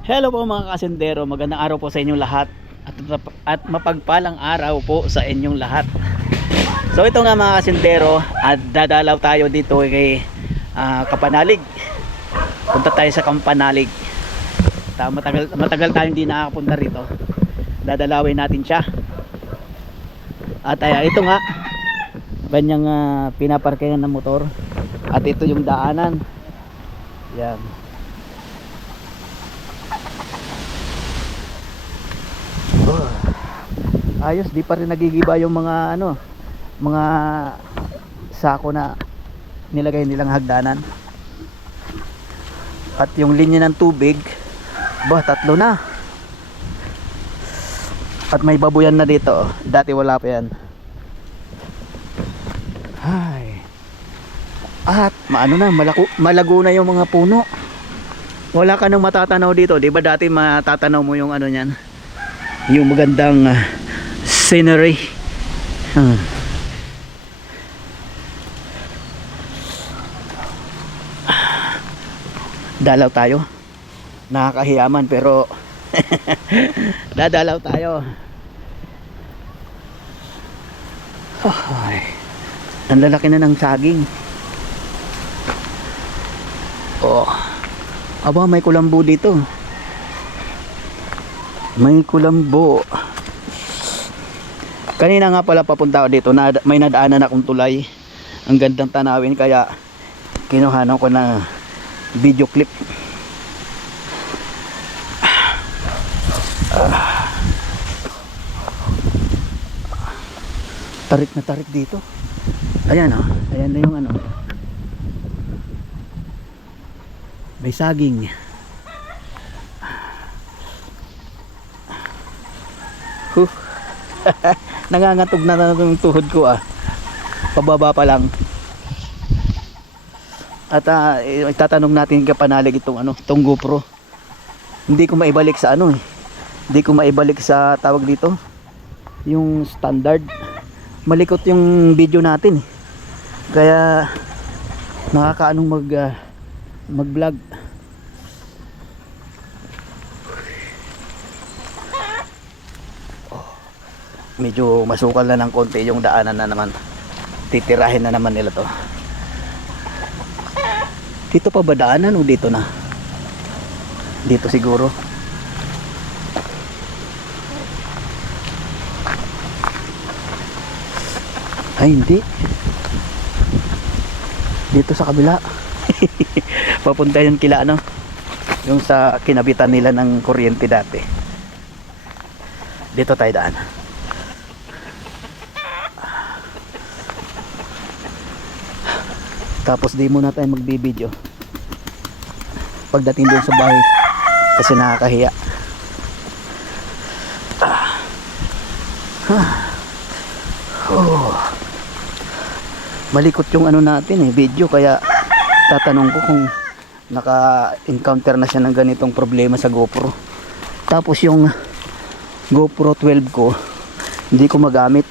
Hello po mga kasendero, magandang araw po sa inyong lahat at mapagpalang araw po sa inyong lahat. So ito nga mga kasendero, at dadalaw tayo dito kay Kapanalig. Punta tayo sa Kapanalig. Matagal tayong hindi nakakapunta rito. Dadalawin natin siya. At ito nga, kanyang pinaparkingan ng motor. At ito yung daanan. Yan. Ayos, di pa rin nagigiba yung mga mga sako na nilagay nilang hagdanan. At yung linya ng tubig, tatlo na. At may babuyan na dito. Dati wala pa yan. Ay. At malago na yung mga puno. Wala ka nang matatanaw dito. Di ba dati matatanaw mo yung niyan? Yung magandang scenery. Dalaw tayo. Nakakahiyaman pero dadalaw tayo. Ay, ang lalaki na ng saging. Aba, may kulambo dito. May kulambo. Kanina nga pala papunta ako dito may nadaanan akong tulay. Ang gandang tanawin kaya kinuhanan ko na video clip. Tarik na tarik dito. Ayan ayan na yung may saging. Nangangatog na yung tuhod ko pababa pa lang. At itatanong natin Kapanalig itong GoPro. Hindi ko maibalik sa hindi ko maibalik sa tawag dito yung standard. Malikot yung video natin kaya nakakaanong mag vlog. Medyo masukal na ng konti yung daanan na naman. Titirahin na naman nila to. Dito pa ba daanan o dito na? Dito siguro. Ay hindi. Dito sa kabila. Papunta yun kila yung sa kinabitan nila ng kuryente dati. Dito tayo daan. Tapos di muna tayo magbibideo pagdating doon sa bahay kasi nakakahiya. Malikot yung natin video kaya tatanong ko kung naka-encounter na siya ng ganitong problema sa GoPro. Tapos yung GoPro 12 ko hindi ko magamit,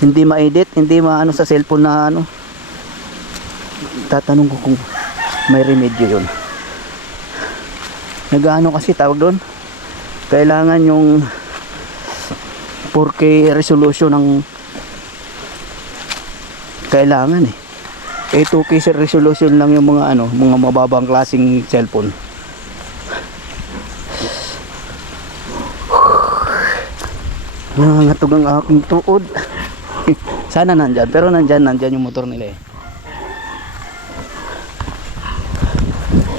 hindi ma-edit, hindi maano sa cellphone na tatanong ko kung may remedyo yun. Nagaano kasi tawag doon, kailangan yung 4K resolution ng kailangan 2K resolution lang yung mga mga mababang klaseng cellphone. Nangangatog ang aking tuod. Sana nandyan, pero nandyan yung motor nila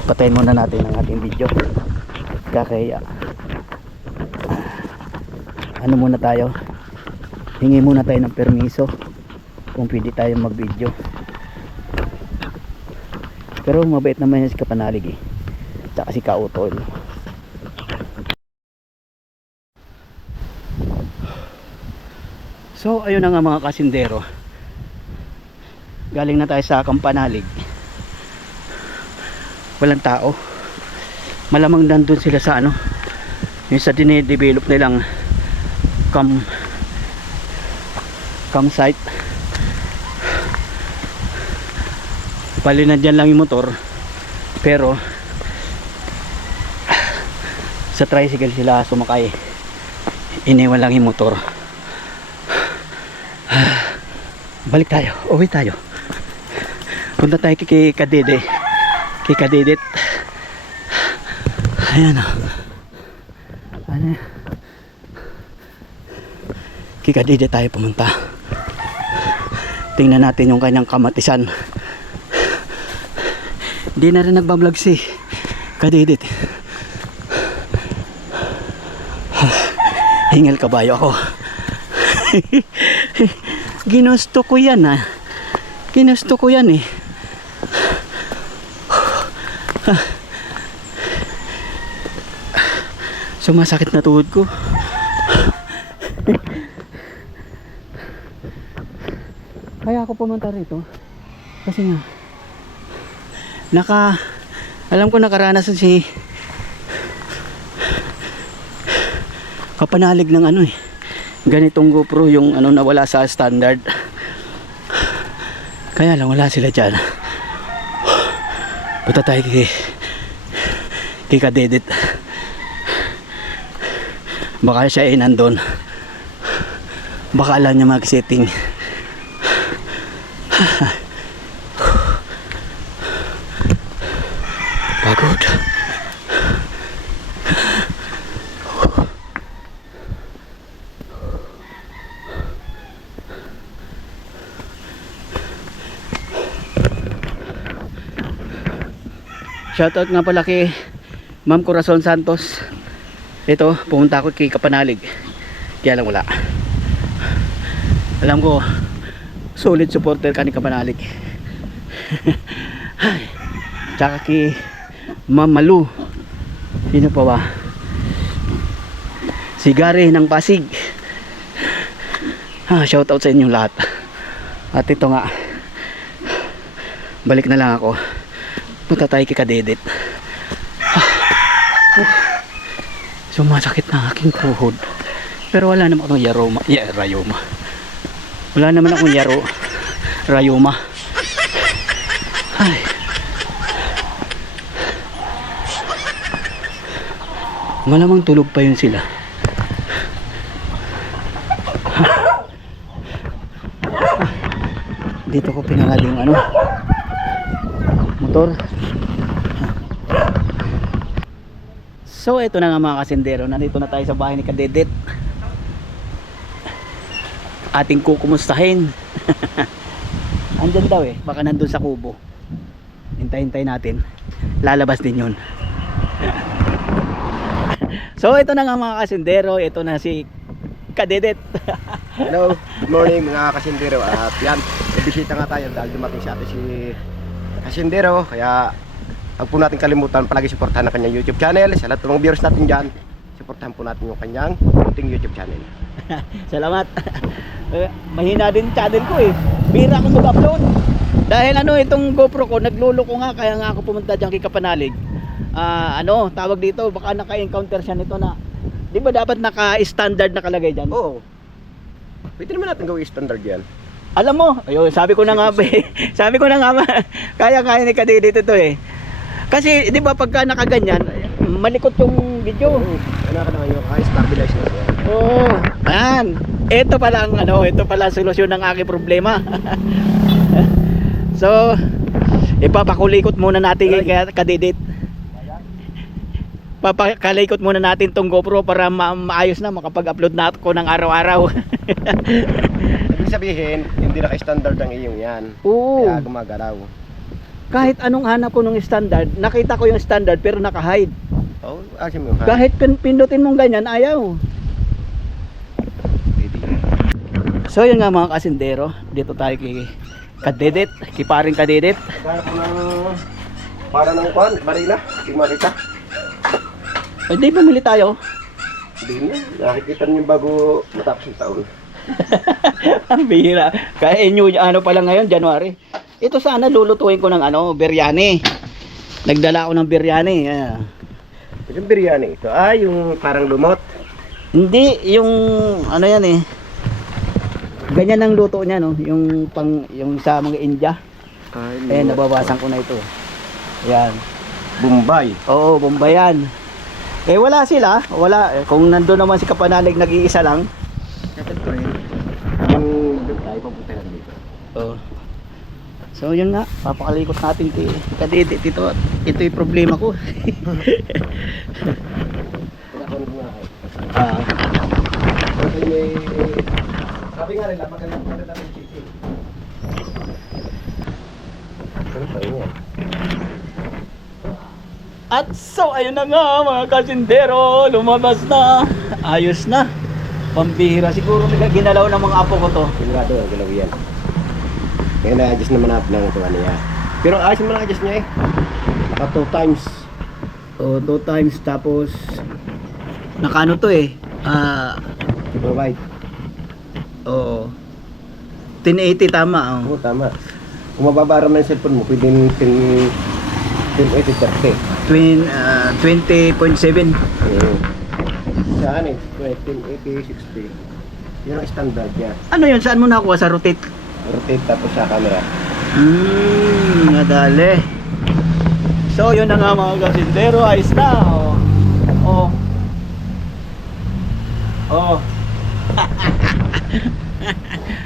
Patayin muna natin ang ating video. Kaya muna tayo, hingi muna tayo ng permiso kung pwede tayo mag video. Pero mabait naman yan si Kapanalig tsaka si Kautol. So ayun na nga mga kasindero, galing na tayo sa Kapanalig. Walang tao, malamang nandun sila sa yung sa dinedevelop nilang campsite. Bali na dyan lang yung motor, pero Sa tricycle sila sumakay. Iniwan lang yung motor. Balik tayo. Uwi tayo. Punta tayo kay Kadede. Kay Kadedit. Ayan o. Ano? Kay Kadede tayo pumunta. Tingnan natin yung kanyang kamatisan. Hindi na rin nagbablog si Kadedit. Hingal kabayo ako. Ginusto ko yan Ginusto ko yan Sumasakit na tuhod ko. Kaya ako pumunta rito kasi nga alam ko nakaranas si kapanalig ng ganitong GoPro, yung nawala sa standard. Kaya lang wala sila dyan. Punta tayo kay Kadedit. Baka siya ay nandun. Baka alam niya mag-setting. Pagod. Shoutout nga pala kay Ma'am Corazon Santos. Ito, pumunta ako kay Kapanalig. Kaya lang wala. Alam ko, solid supporter ka ni Kapanalig. Tsaka kay Ma'am Malu. Sino pa ba? Si Gary ng Pasig. Shoutout sa inyong lahat. At ito nga, balik na lang ako. Punta tayo kay Kadedit. Sumasakit na aking tuhod. Pero wala naman akong rayoma. Wala naman akong rayoma. Ay. Malamang tulog pa yun sila. Dito ko pinangad yung motor. So ito na nga mga kasindero, nandito na tayo sa bahay ni Kadedit. Ating kukumustahin. Andyan daw baka nandun sa kubo. Hintay natin. Lalabas din yun. So ito na nga mga kasindero, ito na si Kadedit. Hello, good morning mga kasindero. At yan, bisita nga tayo dahil dumating si ate si kasindero. Kaya huwag po natin kalimutan palagi supportahan ang kanyang YouTube channel. Sa lahat ng mga viewers natin dyan, supportahan po natin yung kanyang munting YouTube channel. Salamat. Mahina din channel ko bira akong mag-upload. Dahil itong GoPro ko, naglulo ko nga. Kaya nga ako pumunta dyan kay Kapanalig. Tawag dito, baka naka-encounter siya nito na, di ba dapat naka-standard na kalagay dyan? Oo. Pwede naman natin gawin standard yan. Alam mo, sabi ko na nga sabi ko na nga kaya ni Kadedit ito Kasi di ba pagka nakaganyan, malikot yung video. Ano ka naman yung stabilize na siya. Oo. Ayan. Ito pala ang solusyon ng aking problema. So, ipapakulikot muna natin kay Kadedit. Papakalikot muna natin tong GoPro para maayos na makapag-upload na ako ng araw-araw. Ibig sabihin, hindi naka-standard ang iyong yan. Oo. Kaya gumagalaw. Kahit anong hanap ko ng standard, nakita ko yung standard pero naka-hide. Oo, asim mo. Kahit pindutin mong ganyan, ayaw. So yun nga mga kasindero, dito tayo kay Kadedit, kay paring Kadedit. Para ng kwan, marina, di marita. Hindi, bumili tayo. Hindi na, nakikita niyo bago matapos yung taon. Ang bihira. Kaya pa lang ngayon, January. Ito sana lulutuin ko ng biryani. Nagdala ako ng biryani. Yung biryani ito, yung parang lumot. Hindi, yung yan ganyan ang luto niya yung sa mga India. Nababasan ko na ito. Yan. Bombay. Oo, Bombay yan. Eh wala sila, wala. Kung nandun naman si Kapanalig nag-iisa lang. Yung doon tayo papunta lang dito. Oh. So yun nga, papakalikot natin kadidit ito. Ito yung problema ko. Pinakunin ko nga kayo. Ah, Kasi may... Sabi nga nila, magaling ng chicken. Ano pa yun yan? at so ayun na nga mga kasindero, lumabas na. Ayos na. Pambihira siguro ginalaw ng mga apo ko to. Sigurado ang galaw yan. Kaya na-adjust naman natin ng tuwa niya. Pero ayos naman ang adjust niya eh. Naka 2 times. Oh, 2 times tapos nakano to eh. Provide. Oo. 1080 tama oh. Oo, tama. Kung mababara man yung cellphone mo, pwedeng 1080-30. 20.7. Saan eh? 1080-60. Yan ang standard niya. Ano yun? Saan mo nakuha? Sa rotate? Rotate tapos sa camera. Nadali. So yun na nga mga kasindero, ayos na. Oh. Oh.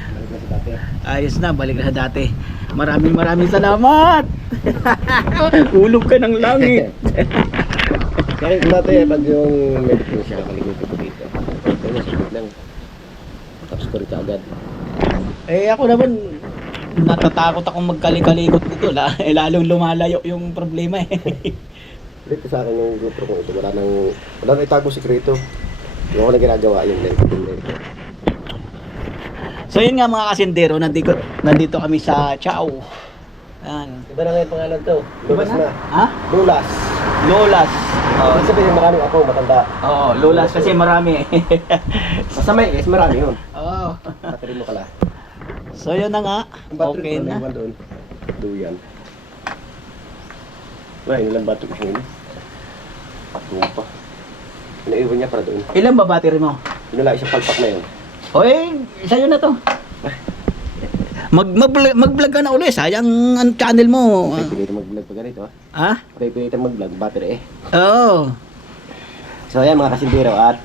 Balik na sa dati. Ayos na, balik na sa dati. Maraming salamat. Ulog ka ng langit. Kaya kung dati, pag yung medicine siya, kaligutin ko dito. Ito na, sigit lang. Tapos ko rin agad. Eh ako naman natatakot akong magkalikalikot dito. Lalong lumalayo yung problema eh. Dito sa akin yung GoPro ko ito, wala nang itago sikreto. Yung ako na ginagawa yung length. So yun nga mga kasindero, nandito kami sa Chao. Ayan. Iba na nga yung pangalan to. Lulas Iba na. Ha? Lulas. Lolas. Ibig sabihin maraming ako matanda. Oo, Lolas kasi marami. Masamay guys, marami yun. Oo. Battery mo kala. So yun na nga. Ang battery Okay ko na. naiwan doon. Duyan. Wala, yun lang battery ko yun. Doon pa. Naiwan niya para doon. Ilan ba battery mo? Pinula isang palpak na yun. Oy, sa'yo na to. Mag-vlog ka na ulit. Sayang ang channel mo. Pipilitan mag-vlog pa ganito ha. Ha? Pipilitan mag-vlog, battery eh. Oo. So ayan mga kasindero at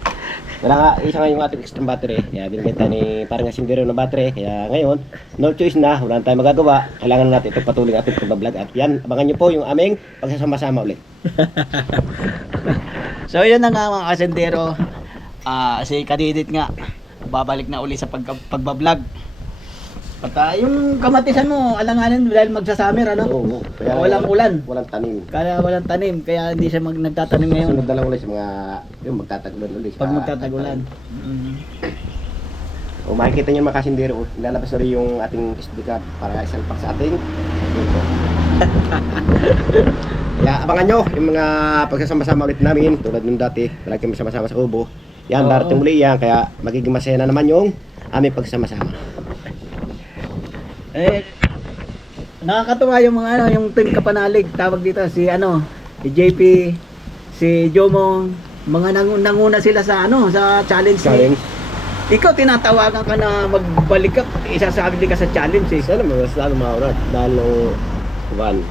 wala nga, isa nga yung ating extra battery. Kaya binigyan tayo ni parang kasindero ng battery. Kaya ngayon, no choice na, wala na tayong magagawa. Kailangan natin itong patuloy ating pag-vlog. At yan, abangan nyo po yung aming pagsasama-sama ulit. So yun na nga mga kasendero. Si Kadidit nga babalik na uli sa pagbablog. At yung kamatisan mo, alanganin dahil magsa-summer ano? Oo, kaya walang ulan. Walang tanim. Kaya walang tanim, kaya hindi siya nagtatanim ngayon. Sunod na lang ulit sa mga, yung magtatagulan ulit. Pag magtatagulan. O makikita nyo mga kasindero, lalabas na rin yung ating SD card para isalpak sa ating dito. Kaya abangan nyo yung mga pagsasama-sama ulit namin tulad nung dati, palagi kami sama-sama sa kubo. Yan, darating muli yan, kaya magiging masaya na naman yung aming pagsasama-sama. Eh, nakakatuwa yung mga ano, yung team Kapanalig, tawag dito si si JP, si Jomo, mga nanguna sila sa sa challenge. Challenge. Ikaw tinatawagan ka na magbalik ka, isasabi ka sa challenge eh. Sana mas lalo maunat dahil nung van.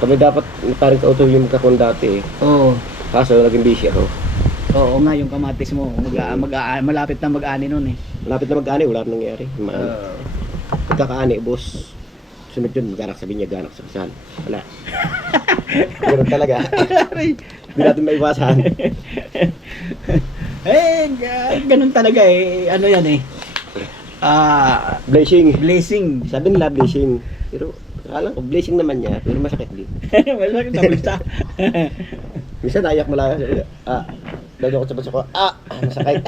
Kami dapat parang kauto yung kakon dati eh. Oo. Kaso naging busy ako. Oo nga, yung kamatis mo, malapit na mag-ani nun eh. Malapit na mag-ani, wala nang nangyari. Pagkakaani, boss. Sunod yun, maganak sa binyag, ganak sa kasal. Wala. Ganun talaga. Hindi natin maiwasan. Ganun talaga eh. Ano yan eh. Blessing. Blessing. Sabi nila blessing. Pero akala ko blessing naman niya, pero masakit din. Masakit na basta. Minsan naiyak mo lang. Dado ko sa baso ko. Masakit.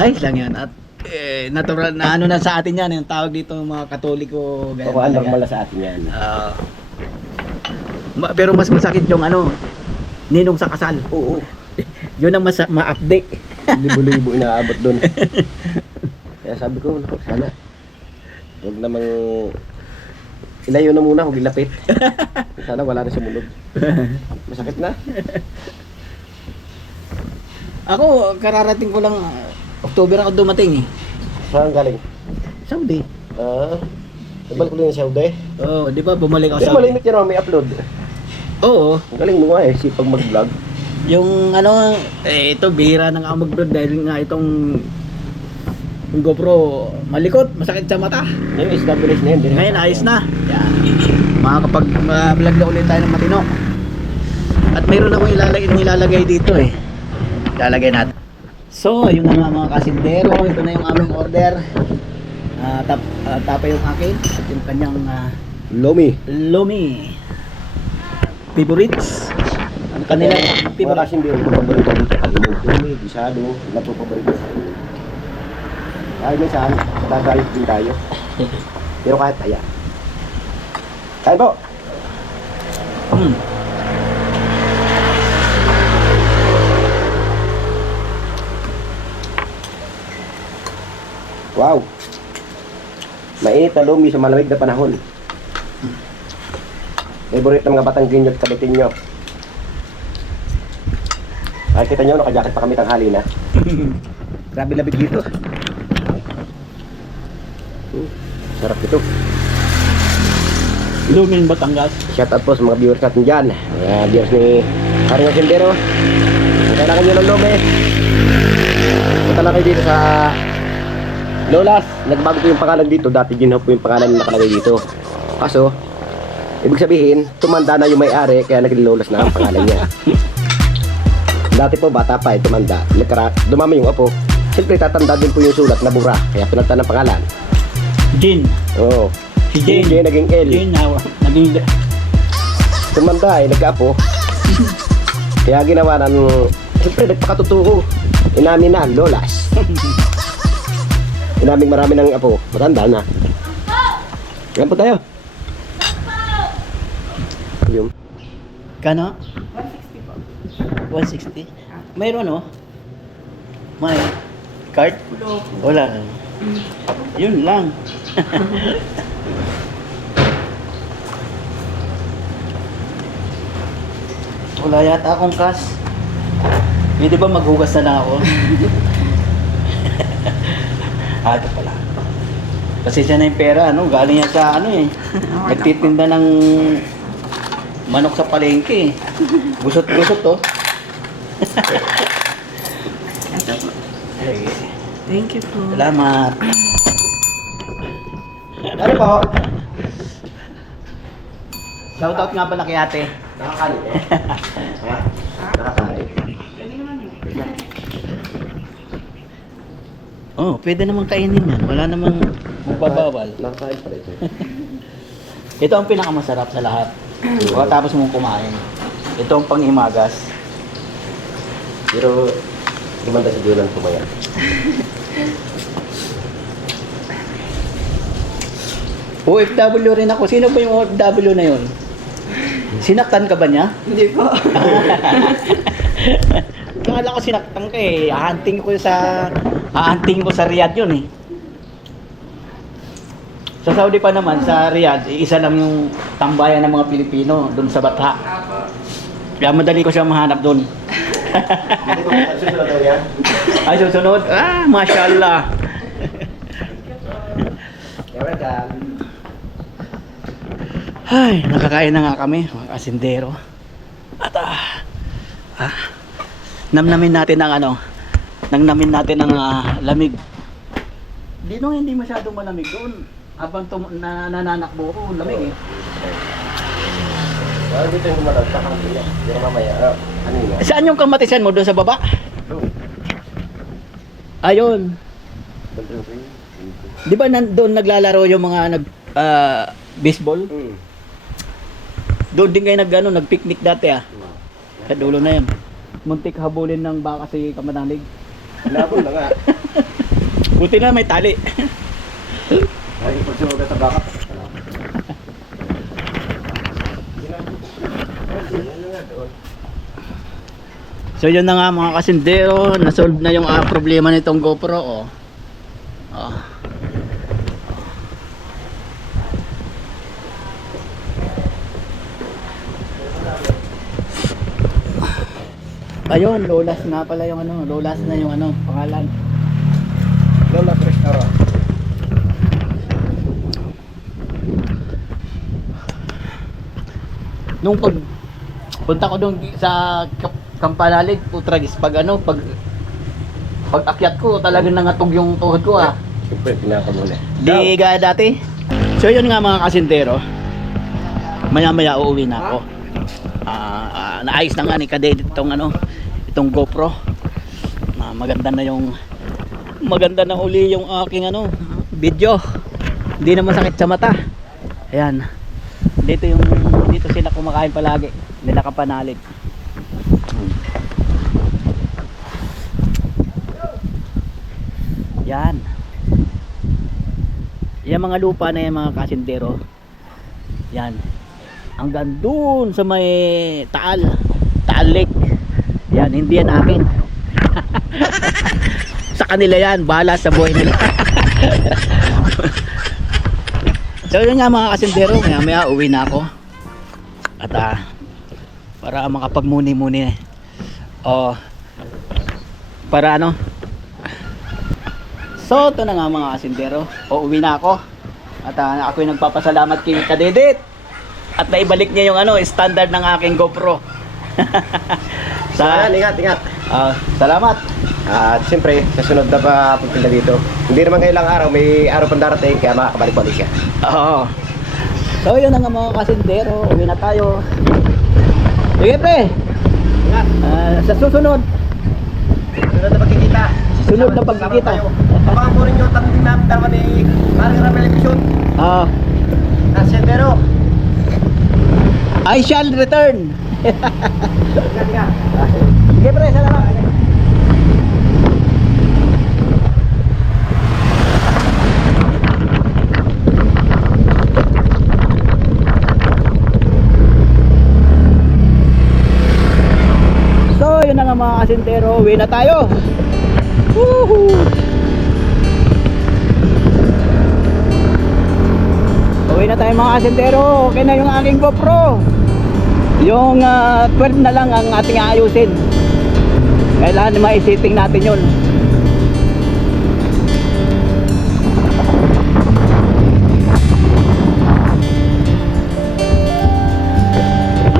Ayos lang yan. At natural na na sa atin yan. Yung tawag dito mga Katoliko. Oo, normal na sa atin yan. Pero mas masakit yung ninong sa kasal. Oo. Yun ang ma-update. Libo-libo inaabot doon. Kaya sabi ko, sana huwag namang ilayo na muna, huwag ilapit. Sana wala na sumunod. Masakit na. Ako, kararating ko lang October ako dumating eh. Saan galing? Saudi. Nabalik ko din sa Saudi. Oo, di ba bumalik ako Pero Saudi. malimit yan may upload. Oo. Ang galing mo nga eh, sipag mag-vlog. Yung ano, ito bihira na nga mag-vlog dahil nga itong GoPro malikot, masakit sa mata. Yung SWS na yun. din. Ngayon ayos na. Yan. Makakapag-vlog na ulit tayo ng matino. At mayroon akong ilalagay dito eh. Ilalagay natin. So, ayun na nga mga kasindero. Ito na yung aming order. Tapa yung akin. At yung kanyang Lomi. Lomi. Favorites. Ang kanila Mga favorite. kasing beer, ito paborito dito. Lomi, bisado, na po paborito. Ay, minsan, dadayos din tayo. Pero kahit kaya. Kain po! Hmm. Wow! Mainit na lumi sa malamig na panahon. Favorite ng mga Batanggenyo at Kabitinyo. Ay, kita nyo, nakajakit pa kami tanghali na. Grabe labig dito. Sarap ito. Luming Batangas. Shout out po sa mga viewers natin dyan. Mga viewers ni Haring Asindero. Kung kailangan nyo ng lumi, punta lang kayo dito sa Lolas. Nagbago po yung pangalan dito. Dati Ginho po yung pangalan na nakalagay dito. Kaso, ibig sabihin, tumanda na yung may-ari kaya naging Lolas na ang pangalan niya. Dati po bata pa tumanda. Dumami yung apo. Siyempre tatanda din po yung sulat na bura. Kaya pinalitan ng pangalan. Jin. Oo. Si Jane. Jane naging L. Jane na naging Tumanda nagkaapo. Kaya ginawa ng, siyempre nagpakatotoo. Inamin na, Lolas. Inaming marami ng apo. Matanda na. Ganun po tayo. Yung. Kano? 160. Mayroon no? May card? Wala. Yun lang. Wala yata akong cash. Pwede ba maghugas na lang ako? Ito pala. Kasi siya na yung pera, ano? Galing yan sa ano eh. Nagtitinda ng manok sa palengke. Gusot-gusot to. Thank you po. Salamat. Ano po? Shoutout nga pala kay ate. Nakakalit eh. Ha? Nakakalit. Oh, pwede namang kainin yan. Wala namang magbabawal. Nakakalit pala ito. Ito ang pinakamasarap sa lahat. Tapos mong kumain. Ito ang panghimagas. Pero, gumanda si Julan pumaya. OFW rin ako. Sino ba yung OFW na yun? Sinaktan ka ba niya? Hindi po. Kala ko sinaktan ka eh. Hahanting ko sa Riyadh yun eh. Sa Saudi pa naman, sa Riyadh, isa lang yung tambayan ng mga Pilipino doon sa Batha. Kaya madali ko siya mahanap doon. Hindi ko susunod daw yan. Ay, susunod? Mashallah. Ay, nakakain na nga kami, mga kasindero. At namnamin natin ang namnamin natin ang lamig. Hindi masyadong malamig doon. Habang nananakbo ko, lamig eh. Wala dito yung gumalag sa kanila. Pero mamaya, ano yun? Saan yung kamatisan mo? Doon sa baba? Ayun. Di ba doon naglalaro yung mga baseball? Doon din kayo nagpicnic dati Sa dulo na yan. Muntik habulin ng baka si Kamanalig. Labon na nga. Buti na may tali. Ay, pagsunog sa baka. So yun na nga mga kasindero, na-solve na yung problema nitong GoPro Ayun, Lolas nga pala yung Lolas na yung pangalan. Lola Restaurant. Nung Punta ko doon sa Kampanalig, Putragis, pag akyat ko, talagang nangatog yung tuhod ko ah. Siyempre, pinakamuli. Di gaya dati. So yun nga mga kasintero. Maya-maya uuwi na ako. Naayos na nga ni Kadedit itong GoPro. Maganda na uli yung aking video. Hindi na masakit sa mata. Ayan. Dito sila kumakain palagi. Nila Kapanalig. Yan. Yung mga lupa na yung mga kasintero. Yan. Hanggang dun sa may Taal Lake. Yan, hindi yan akin. Sa kanila yan, bahala sa buhay nila. So yun nga mga kasintero, maya uwi na ako. At para makapagmuni-muni para So ito na nga mga kasintero, uuwi na ako. At ako yung nagpapasalamat kay Kadedit. At naibalik niya yung standard ng aking GoPro. Ingat. Salamat. At siyempre, sa sunod na pa pupunta dito. Hindi naman kailang araw, may araw pang darating, kaya makakabalik pa ulit siya. Oo. So yun na nga mga kasintero, uwi na tayo. Sige pre, Ingat. sa susunod. Sunod na pagkikita. Sunod na pagkikita. Abangan po rin yung tatlong namin dalawa ni Maring Television. Kasintero. I shall return. Ingat. Sige pre, salamat. So yun na nga mga kasintero, uwi na tayo. Woohoo! Uwi na tayo mga kasintero. Okay na yung aking GoPro. Yung 12 na lang ang ating aayusin. Kailangan ma-setting natin yun.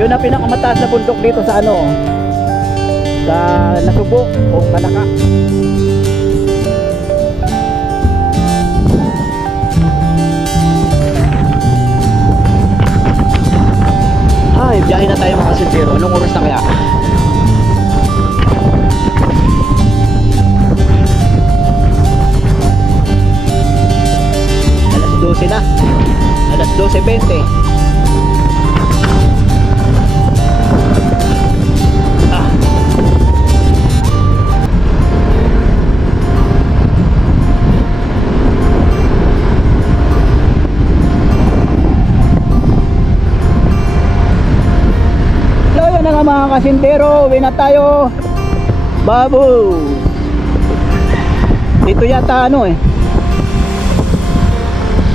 Yun ang pinakamataas na bundok dito sa sa Nasubo o Malaka. Ay, biyahe na tayo mga kasintero. Anong oras na kaya? Alas 12 na. Alas 12:20. Mga kasintero, uwi na tayo. Babu. Dito yata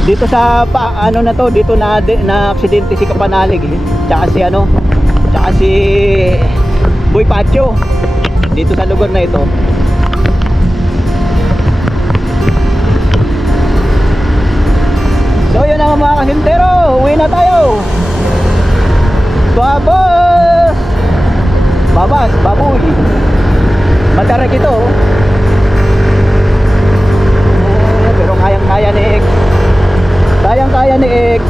dito sa na to, dito na aksidente si Kapanalig tsaka si Boy Pacho dito sa lugar na ito. So yun na mga kasintero, uwi na tayo. Baboy. Madarak ito. Pero kayang-kaya ni Ek.